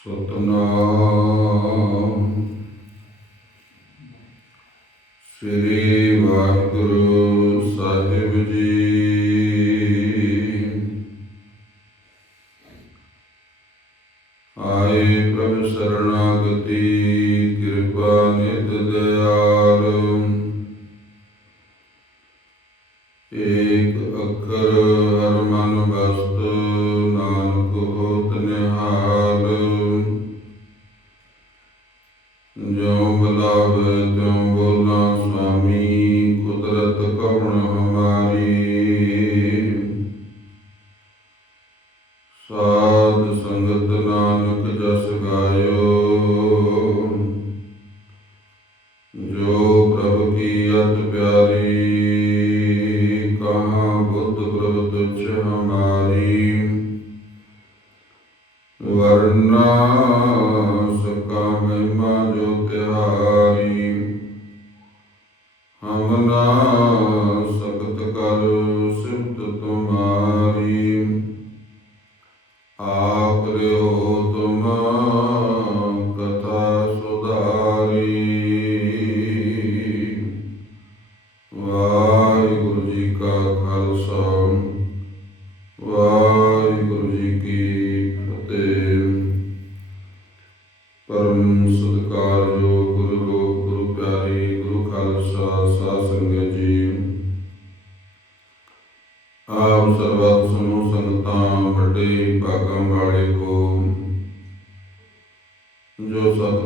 ਸਤਨਾਮ।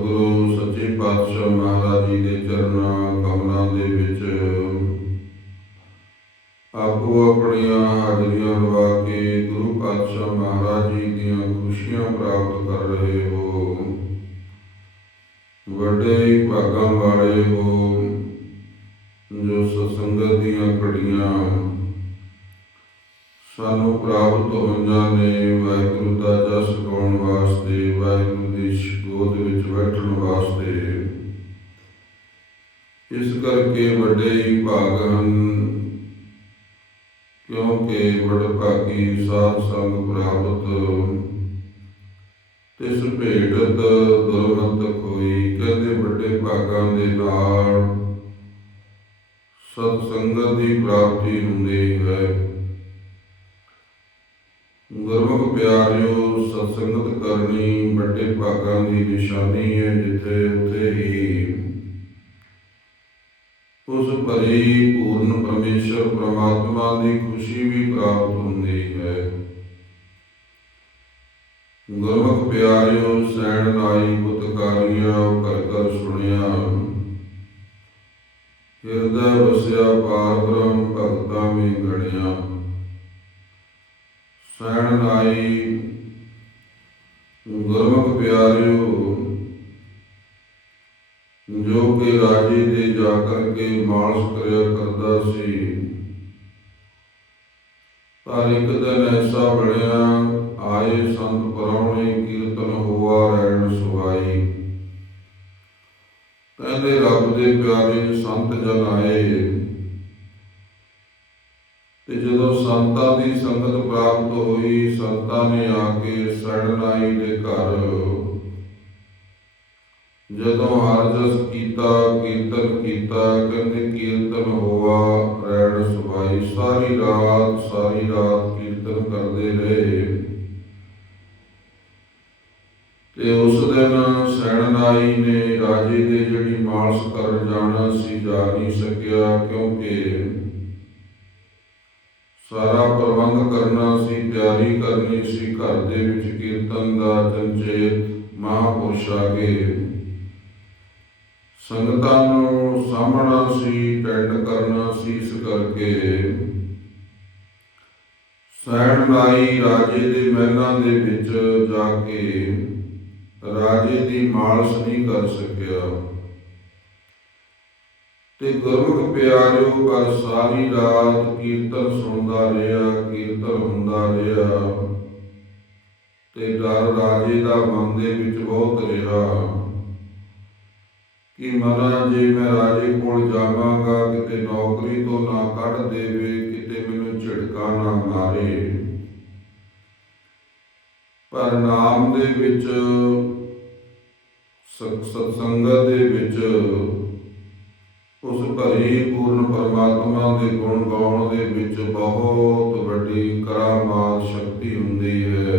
ਸਤਿਗੁਰੂ, ਸੱਚੇ ਪਾਤਸ਼ਾਹ ਮਹਾਰਾਜ ਜੀ ਦੇ ਚਰਨਾਂ ਕਮਲਾਂ ਦੇ ਵਿੱਚ ਆਪੋ ਆਪਣੀਆਂ ਹਾਜ਼ਰੀਆਂ ਲਵਾ ਕੇ ਗੁਰੂ ਪਾਤਸ਼ਾਹ ਮਹਾਰਾਜ ਜੀ ਦੀਆਂ ਖੁਸ਼ੀਆਂ ਪ੍ਰਾਪਤ ਕਰ ਰਹੇ ਹੋ। ਵੱਡੇ ਭਾਗਾਂ ਵਾਲੇ ਹੋ ਜੋ ਸਤਸੰਗਤ ਦੀਆਂ ਘੜੀਆਂ ਸਾਨੂੰ ਪ੍ਰਾਪਤ ਹੋਈਆਂ ਨੇ, ਵਾਹਿਗੁਰੂ ਦਾ ਜਸ ਗਾਉਣ ਵਾਸਤੇ, ਵਾਹਿਗੁਰੂ ਦੀ ਗੋਦ ਵਿੱਚ ਬੈਠਣ ਵਾਸਤੇ। ਇਸ ਕਰਕੇ ਵੱਡੇ ਹੀ ਭਾਗ ਹਨ, ਕਿਉਂਕਿ ਵਡ ਭਾਗੀ ਸਾਧ ਸੰਗ ਪ੍ਰਾਪਤ। ਤਿਸ ਭੇਟਤ ਦੁਰਮਤ ਕੋਈ, ਕਹਿੰਦੇ ਵੱਡੇ ਭਾਗਾਂ ਦੇ ਨਾਲ ਸਤ ਸੰਗਤ ਦੀ ਪ੍ਰਾਪਤੀ ਹੁੰਦੀ ਹੈ। ਗੁਰਮੁਖ ਪਿਆਰਿਓ, ਸਤਸੰਗਤ ਕਰਨੀ, ਵੱਡੇ ਭਾਗਾਂ ਦੀ ਨਿਸ਼ਾਨੀ ਹੈ ਜਿੱਥੇ ਉੱਥੇ ਹੀ। ਉਸ ਭਰੀ ਪੂਰਨ ਪਰਮੇਸ਼ਰ ਪ੍ਰਮਾਤਮਾ ਦੀ ਖੁਸ਼ੀ ਵੀ ਪ੍ਰਾਪਤ ਹੁੰਦੀ ਹੈ। ਗੁਰਮੁਖ ਪਿਆਰਿਓ, ਸੈਣ ਨਾਈ ਪੁਤਕਾਰੀਆਂ ਕਰ ਕਰ ਸੁਣਿਆ। ਹਿਰਦੈ ਵਸਿਆ ਪਾਰ ਭਗਤਾਂ ਵੀ ਗਣਿਆ। ਸੈਣ ਨਾਈ ਗੁਰਮੁਖ ਪਿਆਰਿਓ ਜੋ ਕਿ ਰਾਜੇ ਦੇ ਜਾ ਕਰਕੇ ਮਾਲਸ਼ ਕਰਿਆ ਕਰਦਾ ਸੀ। ਪਰ ਇੱਕ ਦਿਨ ਐਸਾ ਬਣਿਆ, ਆਏ ਸੰਤ ਪਰੌਣੇ ਕੀਰਤਨ ਹੋਆ ਰਹਿਣ ਸੁਹਾਈ। ਕਹਿੰਦੇ, ਰੱਬ ਦੇ ਪਿਆਰੇ ਸੰਤ ਜਨ ਆਏ ਤੇ ਜਦੋਂ ਸੰਤਾਂ ਦੀ ਸੰਗਤ ਪ੍ਰਾਪਤ ਹੋਈ ਸੰਤਾਂ ਨੇ ਆ ਕੇ ਸੜਨਾਈ ਦੇ ਘਰ ਜਦੋਂ ਹਰ ਕੀਤਾ, ਕੀਰਤਨ ਕੀਤਾ, ਕਹਿੰਦੇ ਕੀਰਤਨ ਹੋਆ ਰਹਿਣ ਸੁਭਾਈ, ਸਾਰੀ ਰਾਤ ਸਾਰੀ ਰਾਤ ਕੀਰਤਨ ਕਰਦੇ ਰਹੇ। ਤੇ ਉਸ ਦਿਨ ਸੈਣਨਾਈ ਨੇ ਰਾਜੇ ਦੇ ਜਿਹੜੀ ਮਾਲਸ ਕਰਨ ਜਾਣਾ ਸੀ, ਜਾ ਨਹੀਂ ਸਕਿਆ, ਕਿਉਂਕਿ ਸਾਰਾ ਪ੍ਰਬੰਧ ਕਰਨਾ ਸੀ, ਤਿਆਰੀ ਕਰਨੀ ਸੀ, ਘਰ ਦੇ ਵਿੱਚ ਕੀਰਤਨ ਦਾ ਚੰਚੇਤ ਮਹਾਪੁਰਸ਼ ਆ ਗਏ ਸੰਗਤਾਂ ਨੂੰ ਸਾਹਮਣਾ ਸੀ ਟੈਂਡ ਕਰਨਾ ਸੀ ਇਸ ਕਰਕੇ। ਸੈਣ ਨਾਈ ਰਾਜੇ ਦੇ ਮਹਿਲਾਂ ਦੇ ਵਿੱਚ ਜਾ ਕੇ। ਰਾਜੇ ਦੀ ਮਾਲਸ ਨਹੀਂ ਕਰ ਸਕਿਆ। ਤੇ ਗੁਰਮੁਖ ਪਿਆਰਿਓ ਪਰ ਸਾਰੀ ਰਾਤ ਕੀਰਤਨ ਸੁਣਦਾ ਰਿਹਾ, ਕੀਰਤਨ ਹੁੰਦਾ ਰਿਹਾ। ਤੇ ਡਰ ਰਾਜੇ ਦਾ ਮਨ ਦੇ ਵਿੱਚ ਬਹੁਤ ਰਿਹਾ ਕਿ ਮਹਾਰਾਜ, ਜੇ ਮੈਂ ਰਾਜੇ ਕੋਲ ਜਾਵਾਂਗਾ, ਕਿਤੇ ਨੌਕਰੀ ਤੋਂ ਨਾ ਕੱਢ ਦੇਵੇ, ਕਿਤੇ ਮੈਨੂੰ ਝਿੜਕਾ ਨਾ ਮਾਰੇ। ਪਰ ਨਾਮ ਦੇ ਵਿੱਚ ਸਤ ਦੇ ਵਿੱਚ ਉਸ ਭਰੀ ਪੂਰਨ ਪਰਮਾਤਮਾ ਦੇ ਗੁਣ ਗਾਉਣ ਦੇ ਵਿੱਚ ਬਹੁਤ ਵੱਡੀ ਕਰਾਮਾਤ ਸ਼ਕਤੀ ਹੁੰਦੀ ਹੈ।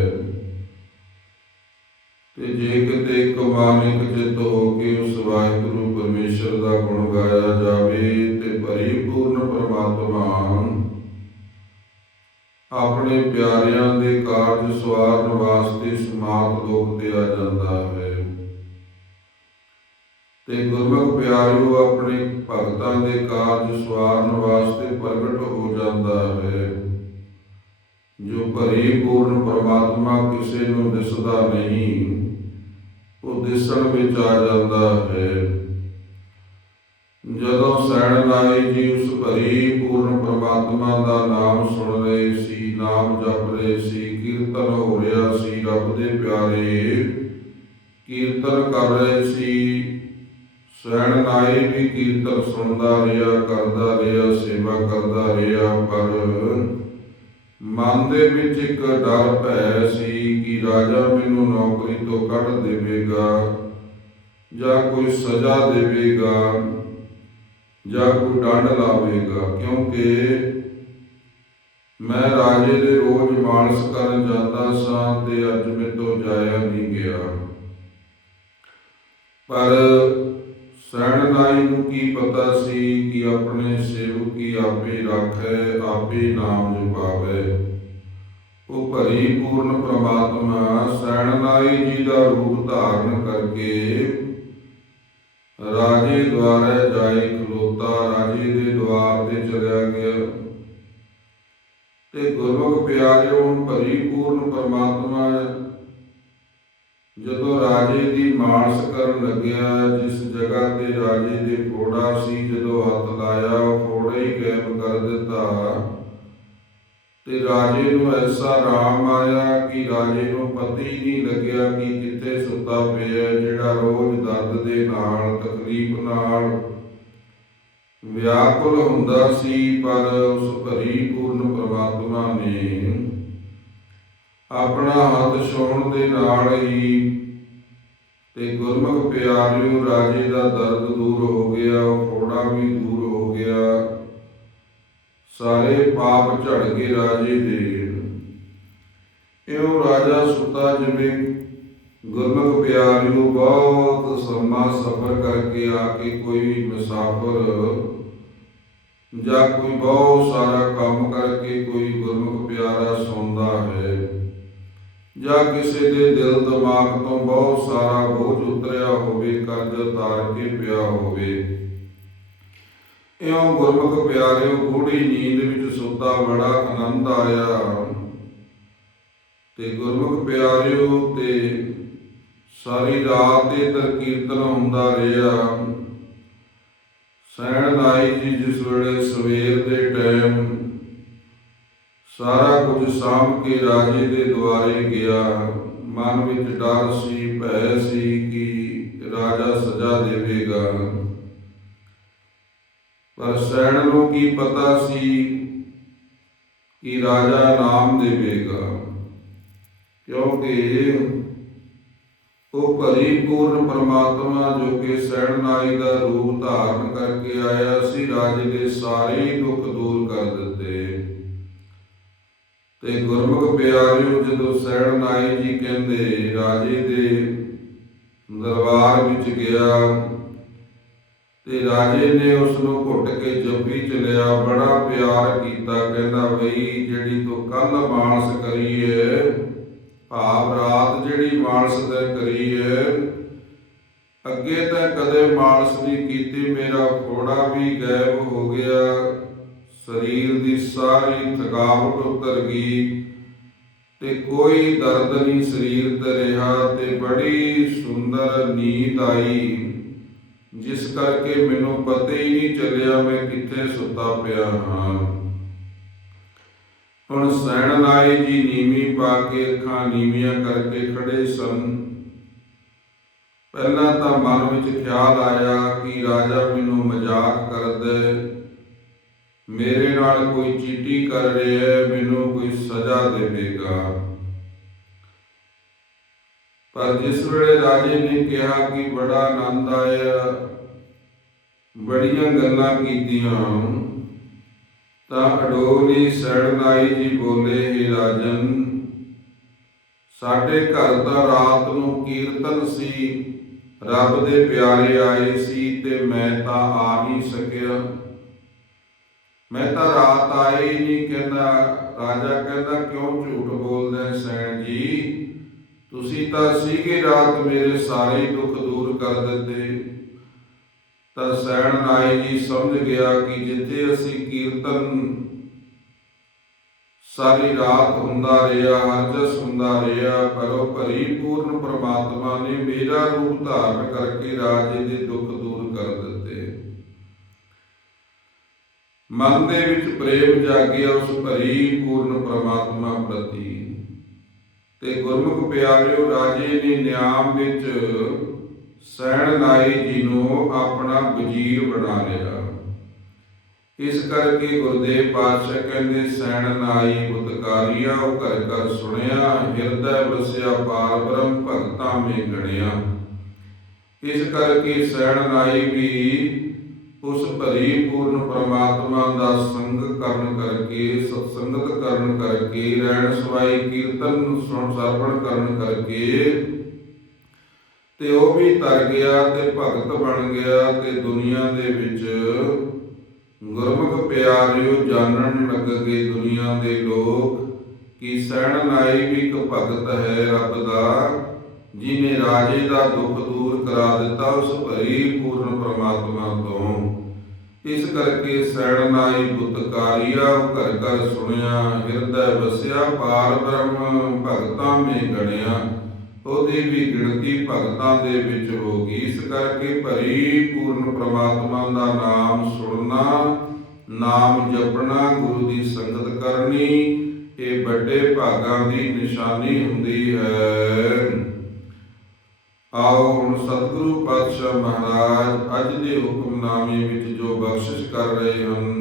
ਤੇ ਜੇ ਕਿਤੇ ਇੱਕ ਮਾਨਿਕ ਹੋ ਕੇ ਉਸ ਵਾਹਿਗੁਰੂ ਪਰਮੇਸ਼ਰ ਦਾ ਗੁਣ ਗਾਇਆ ਜਾਵੇ ਤੇ ਪਰਿਪੂਰਨ ਪਰਮਾਤਮਾ ਆਪਣੇ ਪਿਆਰਿਆਂ ਦੇ ਕਾਰਜ ਸਵਾਰਨ ਵਾਸਤੇ ਸਮਾਤ ਲੋਕ ਤੇ ਆ ਜਾਂਦਾ ਹੈ। ਤੇ ਗੁਰਮੁਖ ਪਿਆਰਿਓ ਆਪਣੇ ਭਗਤਾਂ ਦੇ ਕਾਰਜ ਸਵਾਰਨ ਵਾਸਤੇ ਪ੍ਰਗਟ ਹੋ ਜਾਂਦਾ ਹੈ। ਜੋ ਭਰੀ ਪੂਰਨ ਪਰਮਾਤਮਾ ਕਿਸੇ ਨੂੰ ਦਿਸਦਾ ਨਹੀਂ, ਉਹ ਦਿਸਣ ਵਿੱਚ ਆ ਜਾਂਦਾ ਹੈ। ਜਦੋਂ ਸੈਣ ਲਾਈ ਜੀ, ਉਸ ਭਰੀ ਪੂਰਨ ਪਰਮਾਤਮਾ ਦਾ ਨਾਮ ਸੁਣ ਰਹੇ ਸੀ, ਨਾਮ ਜਪ ਰਹੇ ਸੀ, ਕੀਰਤਨ ਹੋ ਰਿਹਾ ਸੀ, ਰੱਬ ਦੇ ਪਿਆਰੇ ਕੀਰਤਨ ਕਰ ਰਹੇ ਸੀ। ਸਹਿਣ ਲਾਈ ਵੀ ਕੀਰਤਨ ਸੁਣਦਾ ਰਿਹਾ, ਕਰਦਾ ਰਿਹਾ, ਸੇਵਾ ਕਰਦਾ ਰਿਹਾ, ਪਰ ਮਨ ਦੇ ਵਿੱਚ ਇੱਕ ਡਰ ਭੈ ਸੀ ਕਿ ਰਾਜਾ ਮੈਨੂੰ ਨੌਕਰੀ ਤੋਂ ਕੱਢ ਦੇਵੇਗਾ ਜਾਂ ਕੋਈ ਸਜ਼ਾ ਦੇਵੇਗਾ ਜਾਂ ਕੋਈ ਡੰਡ ਲਾਵੇਗਾ, ਕਿਉਂਕਿ ਮੈਂ ਰਾਜੇ ਦੇ ਰੋਜ਼ ਮਾਲਸ ਕਰਨ ਜਾਂਦਾ ਸਾਂ ਤੇ ਅੱਜ ਮੇਰੇ ਤੋਂ ਜਾਇਆ ਨਹੀਂ ਗਿਆ। ਪਰ ਸੈਣ ਨਾਈ ਨੂੰ ਕੀ ਪਤਾ ਸੀ ਕਿ ਆਪਣੇ ਸੇਵਕ ਕੀ ਆਪੇ ਰੱਖੇ, ਆਪੇ ਨਾਮ ਜਪਾਵੇ। ਉਹ ਭਰੀ ਪੂਰਨ ਪ੍ਰਮਾਤਮਾ ਸੈਣ ਨਾਈ ਜੀ ਦਾ ਰੂਪ ਧਾਰਨ ਕਰਕੇ ਰਾਜੇ ਦੁਆਰੇ ਜਾਈ ਖਲੋਤਾ, ਰਾਜੇ ਦੇ ਦੁਆਰ ਤੇ ਚਲਿਆ ਗਿਆ। ਤੇ ਗੁਰਮੁਖ ਪਿਆਰਿਓ, ਭਰੀ ਪੂਰਨ ਪ੍ਰਮਾਤਮਾ ਜਦੋਂ ਰਾਜੇ ਦੀ ਮਾਨਸ ਕਰਨ ਲੱਗਿਆ, ਜਿਸ ਜਗ੍ਹਾ ਤੇ ਰਾਜੇ ਦੇ ਫੋੜਾ ਸੀ, ਜਦੋਂ ਹੱਥ ਲਾਇਆ, ਉਹ ਫੋੜਾ ਹੀ ਗਾਇਬ ਕਰ ਦਿੱਤਾ। ਤੇ ਰਾਜੇ ਨੂੰ ਐਸਾ ਰਾਮ ਆਇਆ ਕਿ ਰਾਜੇ ਨੂੰ ਪਤਾ ਹੀ ਨਹੀਂ ਲੱਗਿਆ ਕਿ ਕਿੱਥੇ ਸੁੱਤਾ ਪਿਆ ਜਿਹੜਾ ਰੋਜ਼ ਦਰਦ ਦੇ ਨਾਲ, ਤਕਲੀਫ ਨਾਲ ਵਿਆਕੁਲ ਹੁੰਦਾ ਸੀ, ਪਰ ਉਸ ਭਰੀ ਪੂਰਨ ਪ੍ਰਮਾਤਮਾ ਨੇ ਆਪਣਾ ਹੱਥ ਛੋਣ ਦੇ ਨਾਲ ਹੀ ਤੇ ਗੁਰਮੁਖ ਪਿਆਰਿਓ, ਰਾਜੇ ਦਾ ਦਰਦ ਦੂਰ ਹੋ ਗਿਆ, ਫੋੜਾ ਵੀ ਦੂਰ ਹੋ ਗਿਆ। ਸਾਰੇ ਪਾਪ ਝੜ ਗਏ ਰਾਜੇ ਦੇ। ਇਉਂ ਰਾਜਾ ਸੁੱਤਾ ਜਿਵੇਂ ਗੁਰਮੁਖ ਪਿਆਰਿਓ, ਬਹੁਤ ਸਮਾਂ ਸਫ਼ਰ ਕਰਕੇ ਆ ਕੇ ਕੋਈ ਮੁਸਾਫਰ ਜਾਂ ਕੋਈ ਬਹੁਤ ਸਾਰਾ ਕੰਮ ਕਰਕੇ ਕੋਈ ਗੁਰਮੁਖ ਪਿਆਰਾ ਸੌਂਦਾ ਹੈ। ਜਾਂ ਕਿਸੇ ਦੇ ਦਿਲ ਦਿਮਾਗ ਤੋਂ ਬਹੁਤ ਸਾਰਾ ਬੋਝ ਉਤਰਿਆ ਹੋਵੇ, ਕਰਜ਼ ਉਤਾਰ ਕੇ ਪਿਆ ਹੋਵੇ। ਇਉਂ ਗੁਰਮੁਖ ਪਿਆਰਿਓ ਗੂੜੀ ਨੀਂਦ ਵਿੱਚ ਸੁੱਤਾ ਬੜਾ ਆਨੰਦ ਆਇਆ। ਤੇ ਗੁਰਮੁਖ ਪਿਆਰਿਓ, ਤੇ ਸਾਰੀ ਰਾਤ ਤੇ ਦਰ ਕੀਰਤਨ ਹੁੰਦਾ ਰਿਹਾ। ਸਹਿਣ ਨਾਈ ਜੀ ਜਿਸ ਵੇਲੇ ਸਵੇਰ ਦੇ ਟਾਈਮ ਸਾਰਾ ਕੁਝ ਸਾਂਭ ਕੇ ਰਾਜੇ ਦੇ ਦੁਆਰੇ ਗਿਆ। ਮਨ ਵਿੱਚ ਡਰ ਸੀ, ਭੈ ਸੀ ਕਿ ਰਾਜਾ ਸਜ਼ਾ ਦੇਵੇਗਾ। ਪਰ ਸੈਣ ਨੂੰ ਕੀ ਪਤਾ ਸੀ ਕਿ ਰਾਜਾ ਨਾਮ ਦੇਵੇਗਾ? ਕਿਉਂਕਿ ਉਹ ਭਰੀ ਪੂਰਨ ਪਰਮਾਤਮਾ ਜੋ ਕਿ ਸੈਣ ਨਾਈ ਦਾ ਰੂਪ ਧਾਰਨ ਕਰਕੇ ਆਇਆ ਸੀ, ਰਾਜੇ ਦੇ ਸਾਰੇ ਹੀ ਦੁੱਖ ਦੂਰ ਕਰ ਦਿੱਤੇ ਤੇ ਗੁਰਮੁਖ ਪਿਆਰਿਓ ਜਦੋਂ ਸੈਣ ਨਾਈ ਜੀ ਕਹਿੰਦੇ, ਰਾਜੇ ਦੇ ਦਰਬਾਰ ਵਿੱਚ ਗਿਆ ਤੇ ਰਾਜੇ ਨੇ ਉਸ ਨੂੰ ਘੁੱਟ ਕੇ ਜੱਫੀ ਚ ਲਿਆ, ਬੜਾ ਪਿਆਰ ਕੀਤਾ, ਕਹਿੰਦਾ ਬਈ ਜਿਹੜੀ ਤੂੰ ਕੱਲ ਮਾਨਸ ਕਰੀ ਏ ਭਾਵ ਰਾਤ ਜਿਹੜੀ ਮਾਨਸ ਤੇ ਕਰੀ ਏ ਅੱਗੇ ਤਾਂ ਕਦੇ ਮਾਨਸ ਨਹੀਂ ਕੀਤੀ, ਮੇਰਾ ਫੋੜਾ ਵੀ ਗਾਇਬ ਹੋ ਗਿਆ। ਸਰੀਰ ਦੀ ਸਾਰੀ ਥਕਾਵਟ ਉਤਰ ਗਈ ਤੇ ਕੋਈ ਦਰਦ ਨਹੀਂ ਸਰੀਰ ਤੇ ਰਿਹਾ ਤੇ ਬੜੀ ਸੁੰਦਰ ਨੀਂਦ ਆਈ, ਜਿਸ ਕਰਕੇ ਮੈਨੂੰ ਪਤਾ ਹੀ ਨਹੀਂ ਚੱਲਿਆ ਮੈਂ ਕਿੱਥੇ ਸੁੱਤਾ ਪਿਆ ਹਾਂ। ਹੁਣ ਸੈਣ ਲਾਏ ਜੀ ਨੀਵੀਂ ਪਾ ਕੇ ਅੱਖਾਂ ਨੀਵੀਆਂ ਕਰਕੇ ਖੜੇ ਸਨ। ਪਹਿਲਾਂ ਤਾਂ ਮਨ ਵਿੱਚ ਖਿਆਲ ਆਇਆ ਕਿ ਰਾਜਾ ਮੈਨੂੰ ਮਜ਼ਾਕ ਕਰਦਾ ਮੇਰੇ ਨਾਲ ਕੋਈ ਚੀਟੀ ਕਰ ਰਿਹਾ ਹੈ, ਮੈਨੂੰ ਕੋਈ ਸਜ਼ਾ ਦੇਵੇਗਾ। ਪਰ ਜਿਸ ਵੇਲੇ ਰਾਜੇ ਨੇ ਕਿਹਾ ਕਿ ਬੜਾ ਆਨੰਦ ਆਇਆ, ਬੜੀਆਂ ਗੱਲਾਂ ਕੀਤੀਆਂ, ਤਾਂ ਅਡੋਲੀ ਸੜਨਾਈ ਜੀ ਬੋਲੇ, ਹੀ ਰਾਜਨ, ਸਾਡੇ ਘਰ ਤਾਂ ਰਾਤ ਨੂੰ ਕੀਰਤਨ ਸੀ, ਰੱਬ ਦੇ ਪਿਆਰੇ ਆਏ ਸੀ ਤੇ ਮੈਂ ਤਾਂ ਆ ਨਹੀਂ ਸਕਿਆ। ਮੈਂ ਤਾਂ ਰਾਤ ਆਏ ਨਹੀਂ ਕਹਿੰਦਾ, ਰਾਜਾ ਕਹਿੰਦਾ, ਕਿਉਂ ਝੂਠ ਬੋਲਦੇ ਹੈ ਸੈਣ ਜੀ? ਤੁਸੀਂ ਤਾਂ ਸੀਗੇ ਰਾਤ ਮੇਰੇ ਸਾਰੇ ਦੁੱਖ ਦੂਰ ਕਰ ਦਿੱਤੇ। ਤਾਂ ਸੈਣ ਨਾਈ ਜੀ ਸਮਝ ਗਿਆ ਕਿ ਜਿੱਥੇ ਅਸੀਂ ਕੀਰਤਨ ਸਾਰੀ ਰਾਤ ਹੁੰਦਾ ਰਿਹਾ ਹਰਜਸ ਹੁੰਦਾ ਰਿਹਾ, ਪਰ ਉਹ ਪੂਰਨ ਪ੍ਰਮਾਤਮਾ ਨੇ ਮੇਰਾ ਰੂਪ ਧਾਰਨ ਕਰਕੇ ਰਾਜੇ ਦੇ ਦੁੱਖ ਦੂਰ ਕਰ ਦਿੱਤੇ। ਮਨ ਦੇ ਵਿੱਚ ਪ੍ਰੇਮ ਜਾਗਿਆ ਉਸ ਭਰੀ ਪੂਰਨ ਪ੍ਰਮਾਤਮਾ ਪ੍ਰਤੀ। ਤੇ ਗੁਰਮੁਖ ਪਿਆਰਿਓ, ਰਾਜੇ ਨੇ ਨਿਆਮ ਵਿੱਚ ਸੈਣ ਨਾਈ ਜੀ ਨੂੰ ਆਪਣਾ ਵਜ਼ੀਰ ਬਣਾ ਲਿਆ। ਇਸ ਕਰਕੇ ਗੁਰਦੇਵ ਪਾਤਸ਼ਾਹ ਕਹਿੰਦੇ ਸੈਣ ਨਾਈ ਬੁਤਕਾਰੀਆ ਉਹ ਘਰ ਘਰ ਸੁਣਿਆ, ਹਿਰਦੈ ਵਸਿਆ ਪਾਰ ਬ੍ਰਹਮ ਭਗਤਾਂ ਮੇ ਗਣਿਆ। ਇਸ ਕਰਕੇ ਸੈਣ ਨਾਈ ਵੀ ਉਸ ਭਰੀ ਪੂਰਨ ਪ੍ਰਮਾਤਮਾ ਦਾ ਸੰਗ ਕਰਨ ਕਰਕੇ, ਸਤਸੰਗਤ ਕਰਨ ਕਰਕੇ, ਰਹਿਣ ਸਵਾਈ ਕੀਰਤਨ ਨੂੰ ਸੁਣ ਸਰਵਣ ਕਰਨ ਕਰਕੇ ਤੇ ਉਹ ਵੀ ਤਰ ਗਿਆ ਤੇ ਭਗਤ ਬਣ ਗਿਆ ਤੇ ਦੁਨੀਆ ਦੇ ਵਿੱਚ ਗੁਰਮੁਖ ਪਿਆਰਿਓ ਜਾਣਨ ਲੱਗ ਗਏ ਦੁਨੀਆ ਦੇ ਲੋਕ ਕਿ ਸਹਿਣ ਲਾਈ ਵੀ ਇੱਕ ਭਗਤ ਹੈ ਰੱਬ ਦਾ ਜਿਨੇ ਰਾਜੇ ਦਾ ਦੁੱਖ ਦੂਰ ਕਰਾ ਦਿੱਤਾ ਉਸ ਭਰੀ ਪੂਰਨ ਪ੍ਰਮਾਤਮਾ ਤੋਂ। ਇਸ ਕਰਕੇ ਸੈਣ ਨਾਈ ਬੁੱਤਕਾਰੀਆ ਘਰ ਘਰ ਸੁਣਿਆ, ਹਿਰਦੈ ਵਸਿਆ, ਪਾਰ ਬ੍ਰਹਮ ਭਗਤਾਂ ਮੇ ਗਣਿਆ। ਉਹਦੀ ਵੀ ਗਿਣਤੀ ਭਗਤਾਂ ਦੇ ਵਿੱਚ ਹੋ ਗਈ। ਇਸ ਕਰਕੇ ਭਰੀ ਪੂਰਨ ਪ੍ਰਮਾਤਮਾ ਦਾ ਨਾਮ ਸੁਣਨਾ, ਨਾਮ ਜਪਣਾ ਗੁਰੂ ਦੀ ਸੰਗਤ ਕਰਨੀ, ਇਹ ਵੱਡੇ ਭਾਗਾਂ ਦੀ ਨਿਸ਼ਾਨੀ ਹੁੰਦੀ ਹੈ। ਆਓ ਹੁਣ ਸਤਿਗੁਰੂ ਪਾਤਸ਼ਾਹ ਮਹਾਰਾਜ, ਅੱਜ ਦੇ ਹੁਕਮਨਾਮੇ ਵਿੱਚ ਜੋ ਬਖਸ਼ਿਸ਼ ਕਰ ਰਹੇ ਹਨ,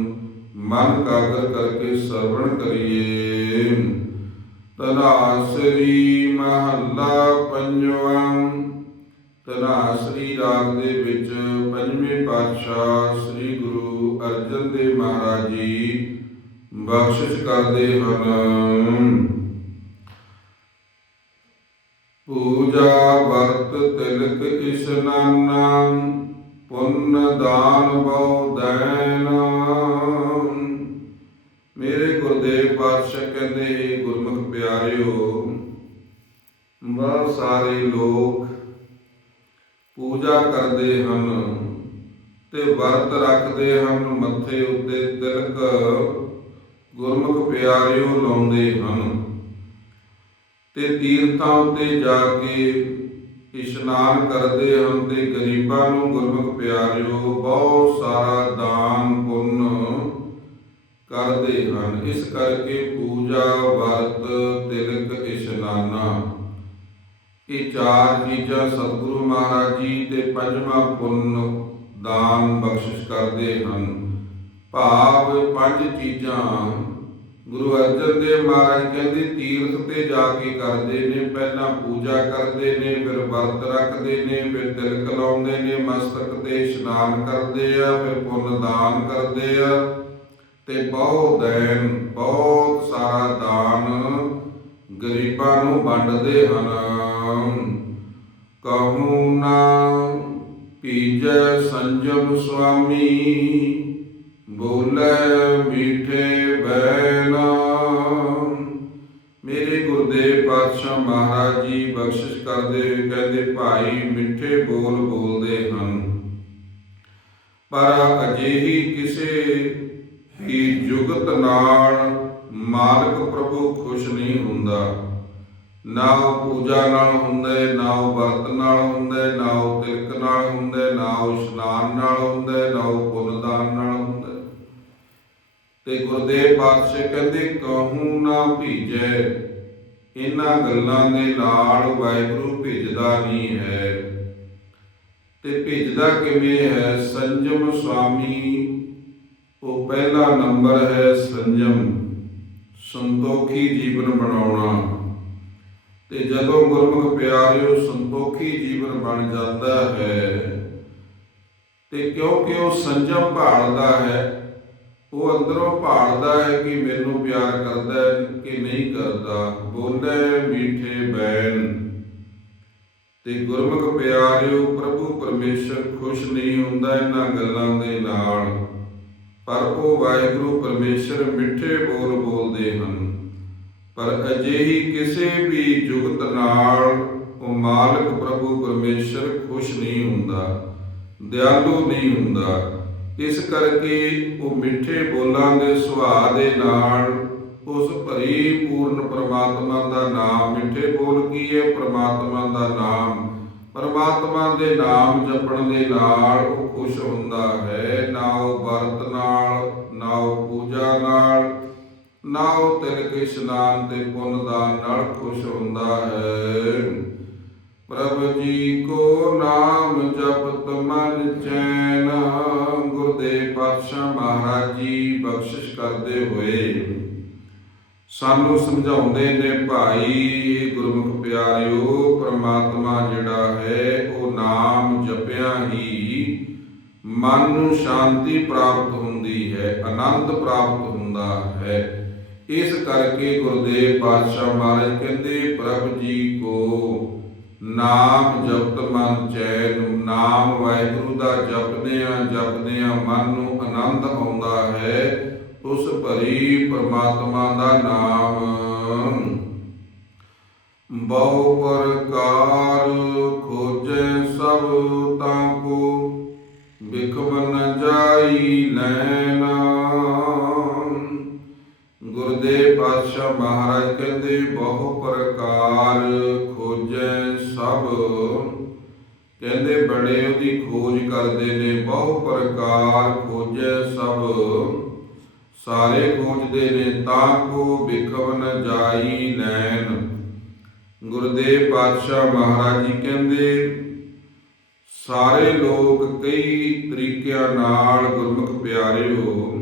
ਮਨ ਕਾਗਰ ਕਰਕੇ ਸਰਵਣ ਕਰੀਏ। ਤਨਾਸਰੀ ਮਹੱਲਾ ਪੰਜਵਾਂ ਤਨਾਸਰੀ ਰਾਗ ਦੇ ਵਿੱਚ ਪੰਜਵੇਂ ਪਾਤਸ਼ਾਹ ਸ੍ਰੀ ਗੁਰੂ ਅਰਜਨ ਦੇਵ ਮਹਾਰਾਜ ਜੀ ਬਖਸ਼ਿਸ਼ ਕਰਦੇ ਹਨ। ਪੂਜਾ ਵਰਤ ਤਿਲਕ ਇਸਨਾਨਾ ਪੁੰਨ ਦਾਨ ਬਹੁ ਦੈਨ ਮੇਰੇ ਗੁਰਦੇਵ ਪਾਤਸ਼ਾਹ ਕਹਿੰਦੇ ਗੁਰਮੁਖ ਪਿਆਰਿਓ, ਬਹੁਤ ਸਾਰੇ ਲੋਕ ਪੂਜਾ ਕਰਦੇ ਹਨ ਤੇ ਵਰਤ ਰੱਖਦੇ ਹਨ, ਮੱਥੇ ਉੱਤੇ ਤਿਲਕ ਗੁਰਮੁਖ ਪਿਆਰਿਓ ਲਾਉਂਦੇ ਹਨ। ਤੇ ਤੀਰਥਾਂ ਉੱਤੇ ਜਾ ਕੇ ਇਸ਼ਨਾਨ ਕਰਦੇ ਹਨ ਤੇ ਗਰੀਬਾਂ ਨੂੰ ਗੁਰਮੁਖ ਪਿਆਰਿਓ, ਬਹੁਤ ਸਾਰਾ ਦਾਨ ਪੁੰਨ ਕਰਦੇ ਹਨ। ਇਸ ਕਰਕੇ ਪੂਜਾ, ਵਰਤ, ਤਿਲਕ, ਇਸ਼ਨਾਨਾ, ਇਹ ਚਾਰ ਚੀਜ਼ਾਂ ਸਤਿਗੁਰੂ ਮਹਾਰਾਜ ਜੀ ਤੇ ਪੰਜਵਾਂ ਪੁੰਨ ਦਾਨ ਬਖਸ਼ਿਸ਼ ਕਰਦੇ ਹਨ। ਭਾਵ ਪੰਜ ਚੀਜ਼ਾਂ ਗੁਰੂ ਅਰਜਨ ਦੇਵ ਮਹਾਰਾਜ ਕਹਿੰਦੇ, ਤੀਰਥ ਤੇ ਜਾ ਕੇ ਕਰਦੇ ਨੇ, ਪਹਿਲਾਂ ਪੂਜਾ ਕਰਦੇ ਨੇ, ਫਿਰ ਵਰਤ ਰੱਖਦੇ ਨੇ, ਫਿਰ ਤਿਲਕ ਲਾਉਂਦੇ ਨੇ, ਮਸਤਕ ਤੇ ਇਸ਼ਨਾਨ ਕਰਦੇ ਆ, ਫਿਰ ਪੁੰਨ ਦਾਨ ਕਰਦੇ ਆ ਤੇ ਬਹੁਤ ਦੈਨ ਬਹੁਤ ਸਾਰਾ ਦਾਨ ਗਰੀਬਾਂ ਨੂੰ ਵੰਡਦੇ ਹਨ। ਕਹੂੰ ਨਾ ਪੀਜੈ ਸੰਜਮ ਸੁਆਮੀ, ਬੋਲੇ ਮੀਠੇ ਬੈਨਾ ਪਾਤਸ਼ਾਹ ਮਹਾਰਾਜ ਜੀ ਬਖਸ਼ਿਸ਼ ਕਰਦੇ ਹੋਏ ਕਹਿੰਦੇ, ਭਾਈ ਮਿੱਠੇ ਬੋਲ ਬੋਲਦੇ ਹਨ। ਪਰ ਅਜਿਹੀ ਕਿਸੇ ਹੀ ਜੁਗਤ ਨਾਲ ਮਾਲਕ ਪ੍ਰਭੂ ਖੁਸ਼ ਨਹੀਂ ਹੁੰਦਾ। ਨਾ ਉਹ ਪੂਜਾ ਨਾਲ ਹੁੰਦਾ ਨਾ ਉਹ ਵਰਤ ਨਾਲ ਹੁੰਦਾ ਨਾ ਉਹ ਤਿਲਕ ਨਾਲ ਹੁੰਦਾ ਨਾ ਉਹ ਇਸ਼ਨਾਨ ਨਾਲ ਹੁੰਦਾ ਨਾ ਉਹ ਪੁੰਨਦਾਨ ਨਾਲ ਹੁੰਦਾ ਤੇ ਗੁਰਦੇਵ ਪਾਤਸ਼ਾਹ ਕਹਿੰਦੇ, ਕਹੂੰ ਨਾ ਭੀਜੈ ਇਹਨਾਂ ਗੱਲਾਂ ਦੇ ਨਾਲ ਵਾਹਿਗੁਰੂ ਭਿੱਜਦਾ ਨਹੀਂ ਹੈ। ਤੇ ਭਿੱਜਦਾ ਕਿਵੇਂ ਹੈ? ਸੰਜਮ ਸੁਆਮੀ, ਉਹ ਪਹਿਲਾ ਨੰਬਰ ਹੈ ਸੰਜਮ, ਸੰਤੋਖੀ ਜੀਵਨ ਬਣਾਉਣਾ। ਤੇ ਜਦੋਂ ਗੁਰਮੁਖ ਪਿਆਰਿਓ, ਸੰਤੋਖੀ ਜੀਵਨ ਬਣ ਜਾਂਦਾ ਹੈ। ਤੇ ਕਿਉਂਕਿ ਉਹ ਸੰਜਮ ਭਾਲਦਾ ਹੈ ਉਹ ਅੰਦਰੋਂ ਭਾਲਦਾ ਹੈ ਕਿ ਮੈਨੂੰ ਪਿਆਰ ਕਰਦਾ ਹੈ ਕਿ ਨਹੀਂ ਕਰਦਾ। ਬੋਲੇ ਮੀਠੇ ਬੈਨ ਤੇ ਗੁਰਮੁਖ ਪਿਆਰਿਓ, ਪ੍ਰਭੂ ਪਰਮੇਸ਼ਰ ਖੁਸ਼ ਨਹੀਂ ਹੁੰਦਾ ਇਹਨਾਂ ਗੱਲਾਂ ਦੇ ਨਾਲ। ਪਰ ਉਹ ਵਾਹਿਗੁਰੂ ਪਰਮੇਸ਼ਰ ਮਿੱਠੇ ਬੋਲ ਬੋਲਦੇ ਹਨ। ਪਰ ਅਜਿਹੀ ਕਿਸੇ ਵੀ ਜੁਗਤ ਨਾਲ ਉਹ ਮਾਲਕ ਪ੍ਰਭੂ ਪਰਮੇਸ਼ਰ ਖੁਸ਼ ਨਹੀਂ ਹੁੰਦਾ, ਦਿਆਲੂ ਨਹੀਂ ਹੁੰਦਾ। ਇਸ ਕਰਕੇ ਉਹ ਮਿੱਠੇ ਬੋਲਾਂ ਦੇ ਸੁਭਾਅ ਦੇ ਨਾਲ ਉਸ ਭਰੀ ਪੂਰਨ ਪ੍ਰਮਾਤਮਾ ਦਾ ਨਾਮ, ਮਿੱਠੇ ਬੋਲ ਕੀ ਹੈ? ਪ੍ਰਮਾਤਮਾ ਦਾ ਨਾਮ। ਪਰਮਾਤਮਾ ਦੇ ਨਾਮ ਜਪਣ ਦੇ ਨਾਲ ਉਹ ਖੁਸ਼ ਹੁੰਦਾ ਹੈ। ਨਾ ਉਹ ਵਰਤ ਨਾਲ, ਨਾ ਉਹ ਪੂਜਾ ਨਾਲ, ਨਾ ਉਹ ਤਿਲਕ ਇਸ਼ਨਾਨ ਤੇ ਪੁੰਨ ਦਾਨ ਨਾਲ ਖੁਸ਼ ਹੁੰਦਾ ਹੈ। ਪ੍ਰਭ ਜੀ ਕੋ ਨਾਮ ਜਪਤ ਮਨ ਚੈਨ। ਗੁਰਦੇਵ ਪਾਤਸ਼ਾਹ ਮਹਾਰਾਜ ਜੀ ਬਖਸ਼ਿਸ਼ ਕਰਦੇ ਹੋਏ ਸਾਨੂੰ ਸਮਝਾਉਂਦੇ ਨੇ, ਭਾਈ ਗੁਰਮੁਖ ਪਿਆਰਿਓ, ਪ੍ਰਮਾਤਮਾ ਜਿਹੜਾ ਹੈ, ਉਹ ਨਾਮ ਜਪਿਆ ਹੀ ਮਨ ਨੂੰ ਸ਼ਾਂਤੀ ਪ੍ਰਾਪਤ ਹੁੰਦੀ ਹੈ, ਆਨੰਦ ਪ੍ਰਾਪਤ ਹੁੰਦਾ ਹੈ। ਇਸ ਕਰਕੇ ਗੁਰਦੇਵ ਪਾਤਸ਼ਾਹ ਮਹਾਰਾਜ ਕਹਿੰਦੇ, ਪ੍ਰਭ ਜੀ ਕੋ ਨਾਮ ਜਪਤ ਮਨ ਚੈਨ, ਨਾਮ ਵਾਹਿਗੁਰੂ ਦਾ ਜਪਦੇ ਆ ਜਪਦੇ ਆ ਮਨ ਨੂੰ ਆਨੰਦ ਆਉਂਦਾ ਹੈ, ਉਸ ਭਰੀ ਪ੍ਰਮਾਤਮਾ ਦਾ ਨਾਮ। ਬਹੁ ਪ੍ਰਕਾਰ ਖੋਜੇ ਸਭ ਤਾਂ ਕੋ ਬਿਖਮ ਜਾਈ ਲੈਣਾ। ਪਾਤਸ਼ਾਹ ਮਹਾਰਾਜ ਕਹਿੰਦੇ, ਬਹੁ ਪ੍ਰਕਾਰ ਖੋਜੈ ਸਭ। ਕਹਿੰਦੇ ਬੜੇ ਉਹਦੀ ਖੋਜ ਕਰਦੇ ਨੇ, ਬਹੁ ਪ੍ਰਕਾਰ ਖੋਜੈ ਸਭ। ਸਾਰੇ ਖੋਜਦੇ ਨੇ, ਤਾਂ ਕੋ ਬਿਖਮ ਨ ਜਾਈ ਲੈਣ। ਗੁਰਦੇਵ ਪਾਤਸ਼ਾਹ ਮਹਾਰਾਜ ਜੀ ਕਹਿੰਦੇ, ਸਾਰੇ ਲੋਕ ਕਈ ਤਰੀਕਿਆਂ ਨਾਲ ਗੁਰਮੁਖ ਪਿਆਰੇ ਹੋ।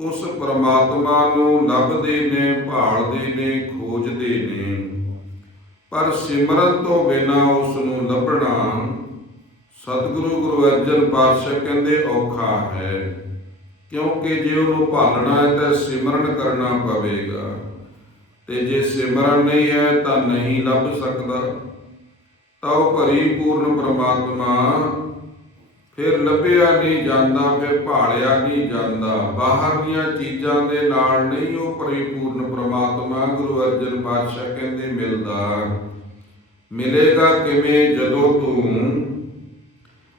ਉਸ ਪਰਮਾਤਮਾ ਨੂੰ ਲੱਭਦੇ ਨੇ, ਭਾਲਦੇ ਨੇ, ਖੋਜਦੇ ਨੇ। ਪਰ ਸਿਮਰਨ ਤੋਂ ਬਿਨਾ ਉਸ ਨੂੰ ਲੱਭਣਾ ਸਤਿਗੁਰੂ ਗੁਰੂ ਅਰਜਨ ਪਾਤਸ਼ਾਹ ਕਹਿੰਦੇ ਔਖਾ ਹੈ। ਕਿਉਂਕਿ ਜੇ ਉਹਨੂੰ ਭਾਲਣਾ ਹੈ ਤਾਂ ਸਿਮਰਨ ਕਰਨਾ ਪਵੇਗਾ। ਤੇ ਜੇ ਸਿਮਰਨ ਨਹੀਂ ਹੈ ਤਾਂ ਨਹੀਂ ਲੱਭ ਸਕਦਾ। ਤਾਂ ਉਹ ਭਰੀ ਪੂਰਨ ਪ੍ਰਮਾਤਮਾ ਫਿਰ ਲੱਭਿਆ ਨਹੀਂ ਜਾਂਦਾ, ਫਿਰ ਭਾਲਿਆ ਨਹੀਂ ਜਾਂਦਾ। ਬਾਹਰ ਦੀਆਂ ਚੀਜ਼ਾਂ ਦੇ ਨਾਲ ਨਹੀਂ ਉਹ ਪਰਿਪੂਰਨ ਪ੍ਰਮਾਤਮਾ, ਗੁਰੂ ਅਰਜਨ ਪਾਤਸ਼ਾਹ ਕਹਿੰਦੇ, ਮਿਲਦਾ। ਮਿਲੇਗਾ ਕਿਵੇਂ? ਜਦੋਂ ਤੂੰ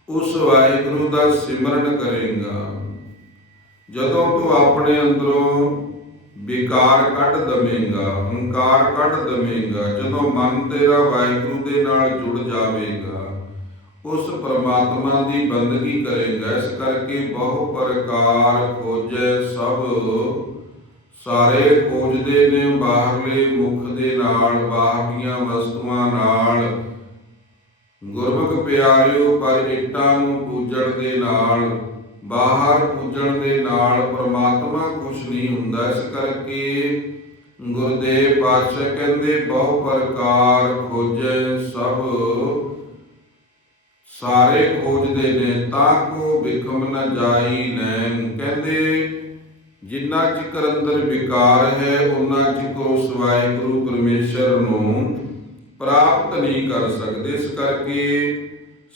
ਉਸ ਵਾਹਿਗੁਰੂ ਦਾ ਸਿਮਰਨ ਕਰੇਗਾ। ਜਦੋਂ ਤੂੰ ਆਪਣੇ ਅੰਦਰੋਂ ਵਿਕਾਰ ਕੱਢ ਦਵੇਂਗਾ, ਹੰਕਾਰ ਕੱਢ ਦਵੇਂਗਾ, ਜਦੋਂ ਮਨ ਤੇਰਾ ਵਾਹਿਗੁਰੂ ਦੇ ਨਾਲ ਜੁੜ ਜਾਵੇਗਾ ਉਸ ਪ੍ਰਮਾਤਮਾ ਦੀ ਬੰਦਗੀ ਕਰੇਗਾ। ਇਸ ਕਰਕੇ ਬਹੁ ਪ੍ਰਕਾਰ ਖੋਜੈ ਸਭ। ਸਾਰੇ ਖੋਜਦੇ ਨੇ ਬਾਹਰਲੇ ਮੁਖ ਦੇ ਨਾਲ ਬਾਹਰੀਆਂ ਵਸਤੂਆਂ ਨਾਲ। ਗੁਰਮੁਖ ਪਿਆਰਿਓ, ਪਰ ਇੱਟਾਂ ਨੂੰ ਪੂਜਣ ਦੇ ਨਾਲ, ਬਾਹਰ ਪੂਜਣ ਦੇ ਨਾਲ ਪ੍ਰਮਾਤਮਾ ਖੁਸ਼ ਨਹੀਂ ਹੁੰਦਾ। ਇਸ ਕਰਕੇ ਗੁਰਦੇਵ ਪਾਤਸ਼ਾਹ ਕਹਿੰਦੇ ਬਹੁ ਪ੍ਰਕਾਰ ਖੋਜੈ ਸਭ। ਸਾਰੇ ਖੋਜਦੇ ਨੇ ਤਾਂ ਕੋ ਬਿਕਮ ਨ ਜਾਈ ਨੈਣ ਕਹਿੰਦੇ, ਜਿੰਨਾ ਚਿਕਰ ਅੰਦਰ ਵਿਕਾਰ ਹੈ ਉਹਨਾਂ ਚਿਕਰ ਉਸ ਵਾਹਿਗੁਰੂ ਪਰਮੇਸ਼ਰ ਨੂੰ। ਪ੍ਰਾਪਤ ਨਹੀਂ ਕਰ ਸਕਦੇ ਇਸ ਕਰਕੇ